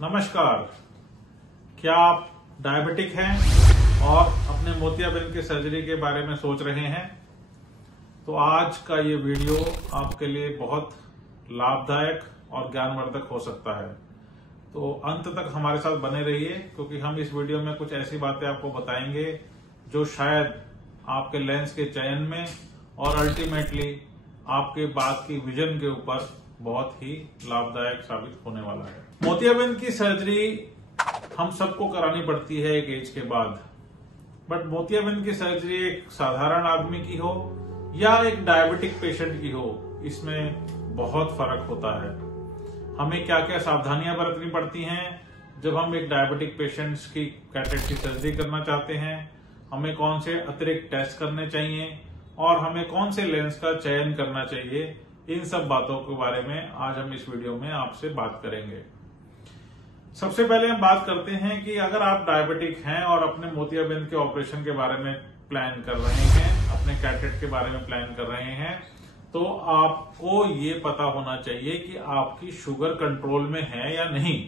नमस्कार। क्या आप डायबिटिक हैं और अपने मोतियाबिंद की सर्जरी के बारे में सोच रहे हैं? तो आज का ये वीडियो आपके लिए बहुत लाभदायक और ज्ञानवर्धक हो सकता है। तो अंत तक हमारे साथ बने रहिए, क्योंकि हम इस वीडियो में कुछ ऐसी बातें आपको बताएंगे जो शायद आपके लेंस के चयन में और अल्टीमेटली आपके बाद की विजन के ऊपर बहुत ही लाभदायक साबित होने वाला है। मोतियाबिंद की सर्जरी हम सबको करानी पड़ती है एक एज के बाद, बट मोतियाबिंद की सर्जरी एक साधारण आदमी की हो या एक डायबिटिक पेशेंट की हो, इसमें बहुत फर्क होता है। हमें क्या क्या सावधानियां बरतनी पड़ती हैं जब हम एक डायबिटिक पेशेंट्स की कैटरेक्ट की सर्जरी करना चाहते हैं, हमें कौन से अतिरिक्त टेस्ट करने चाहिए और हमें कौन से लेंस का चयन करना चाहिए, इन सब बातों के बारे में आज हम इस वीडियो में आपसे बात करेंगे। सबसे पहले हम बात करते हैं कि अगर आप डायबिटिक हैं और अपने मोतियाबिंद के ऑपरेशन के बारे में प्लान कर रहे हैं, अपने कैटरेक्ट के बारे में प्लान कर रहे हैं, तो आपको ये पता होना चाहिए कि आपकी शुगर कंट्रोल में है या नहीं।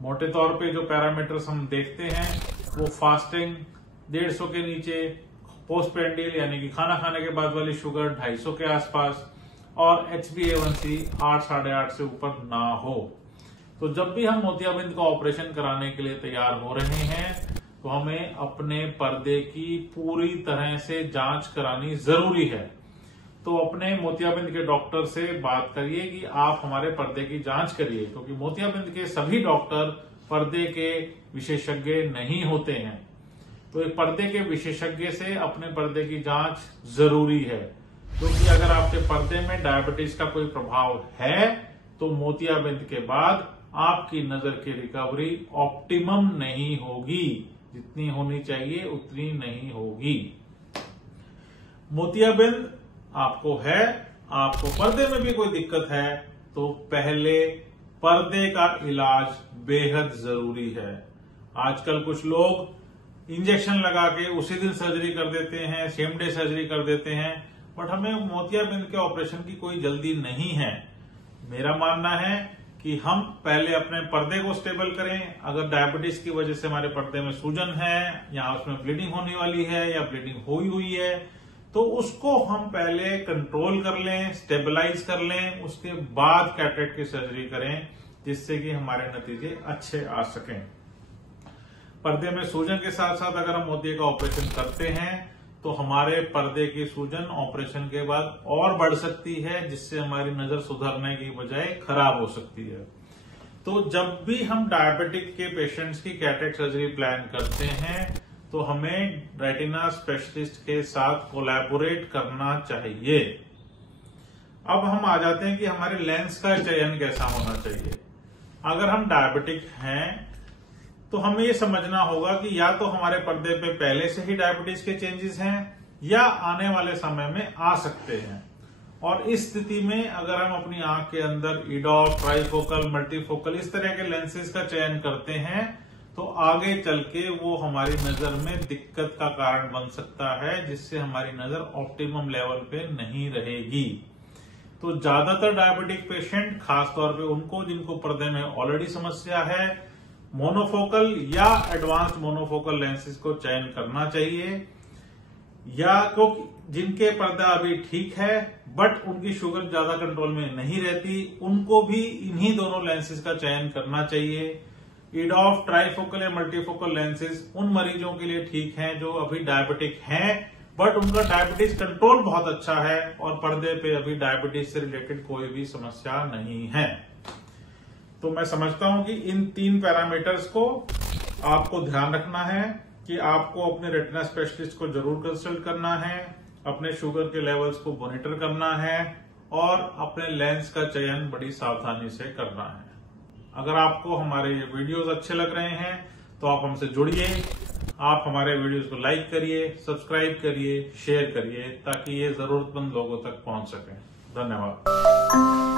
मोटे तौर पे जो पैरामीटर्स हम देखते हैं वो फास्टिंग 150 के नीचे, पोस्ट प्रेंडियल यानी कि खाना खाने के बाद वाली शुगर 250 के आसपास और HbA1c 8-8.5 से ऊपर ना हो। तो जब भी हम मोतियाबिंद का ऑपरेशन कराने के लिए तैयार हो रहे हैं तो हमें अपने पर्दे की पूरी तरह से जांच करानी जरूरी है। तो अपने मोतियाबिंद के डॉक्टर से बात करिए कि आप हमारे पर्दे की जांच करिए, क्योंकि मोतियाबिंद के सभी डॉक्टर पर्दे के विशेषज्ञ नहीं होते हैं। तो एक पर्दे के विशेषज्ञ से अपने पर्दे की जांच जरूरी है, क्योंकि अगर आपके पर्दे में डायबिटीज का कोई प्रभाव है तो मोतियाबिंद के बाद आपकी नजर की रिकवरी ऑप्टिमम नहीं होगी, जितनी होनी चाहिए उतनी नहीं होगी। मोतियाबिंद आपको है, आपको पर्दे में भी कोई दिक्कत है, तो पहले पर्दे का इलाज बेहद जरूरी है। आजकल कुछ लोग इंजेक्शन लगा के उसी दिन सर्जरी कर देते हैं, सेम डे सर्जरी कर देते हैं, बट हमें मोतियाबिंद के ऑपरेशन की कोई जल्दी नहीं है। मेरा मानना है कि हम पहले अपने पर्दे को स्टेबल करें। अगर डायबिटीज की वजह से हमारे पर्दे में सूजन है या उसमें ब्लीडिंग होने वाली है या ब्लीडिंग हुई है, तो उसको हम पहले कंट्रोल कर लें, स्टेबलाइज कर लें, उसके बाद कैटरेक्ट की सर्जरी करें, जिससे कि हमारे नतीजे अच्छे आ सकें। पर्दे में सूजन के साथ साथ अगर हम मोतिया का ऑपरेशन करते हैं तो हमारे पर्दे की सूजन ऑपरेशन के बाद और बढ़ सकती है, जिससे हमारी नजर सुधरने की बजाय खराब हो सकती है। तो जब भी हम डायबिटिक के पेशेंट्स की कैटरेक्ट सर्जरी प्लान करते हैं तो हमें रेटिना स्पेशलिस्ट के साथ कोलैबोरेट करना चाहिए। अब हम आ जाते हैं कि हमारे लेंस का चयन कैसा होना चाहिए। अगर हम डायबिटिक हैं तो हमें ये समझना होगा कि या तो हमारे पर्दे पे पहले से ही डायबिटीज के चेंजेस हैं या आने वाले समय में आ सकते हैं। और इस स्थिति में अगर हम अपनी आंख के अंदर ईडॉफ, ट्राइफोकल, मल्टीफोकल इस तरह के लेंसेज का चयन करते हैं तो आगे चल के वो हमारी नजर में दिक्कत का कारण बन सकता है, जिससे हमारी नजर ऑप्टिमम लेवल पे नहीं रहेगी। तो ज्यादातर डायबिटिक पेशेंट, खासतौर पे उनको जिनको पर्दे में ऑलरेडी समस्या है, मोनोफोकल या एडवांस्ड मोनोफोकल लेंसेज को चयन करना चाहिए, या क्योंकि जिनके पर्दा अभी ठीक है बट उनकी शुगर ज्यादा कंट्रोल में नहीं रहती, उनको भी इन्हीं दोनों लेंसेज का चयन करना चाहिए। ईडॉफ, ट्राइफोकल या मल्टीफोकल लेंसेज उन मरीजों के लिए ठीक हैं जो अभी डायबिटिक हैं बट उनका डायबिटीज कंट्रोल बहुत अच्छा है और पर्दे पे अभी डायबिटीज से रिलेटेड कोई भी समस्या नहीं है। तो मैं समझता हूं कि इन 3 पैरामीटर्स को आपको ध्यान रखना है कि आपको अपने रेटिना स्पेशलिस्ट को जरूर कंसल्ट करना है, अपने शुगर के लेवल्स को मॉनिटर करना है और अपने लेंस का चयन बड़ी सावधानी से करना है। अगर आपको हमारे ये वीडियोस अच्छे लग रहे हैं तो आप हमसे जुड़िए, आप हमारे वीडियोस को लाइक करिए, सब्सक्राइब करिए, शेयर करिए, ताकि ये जरूरतमंद लोगों तक पहुंच सके। धन्यवाद।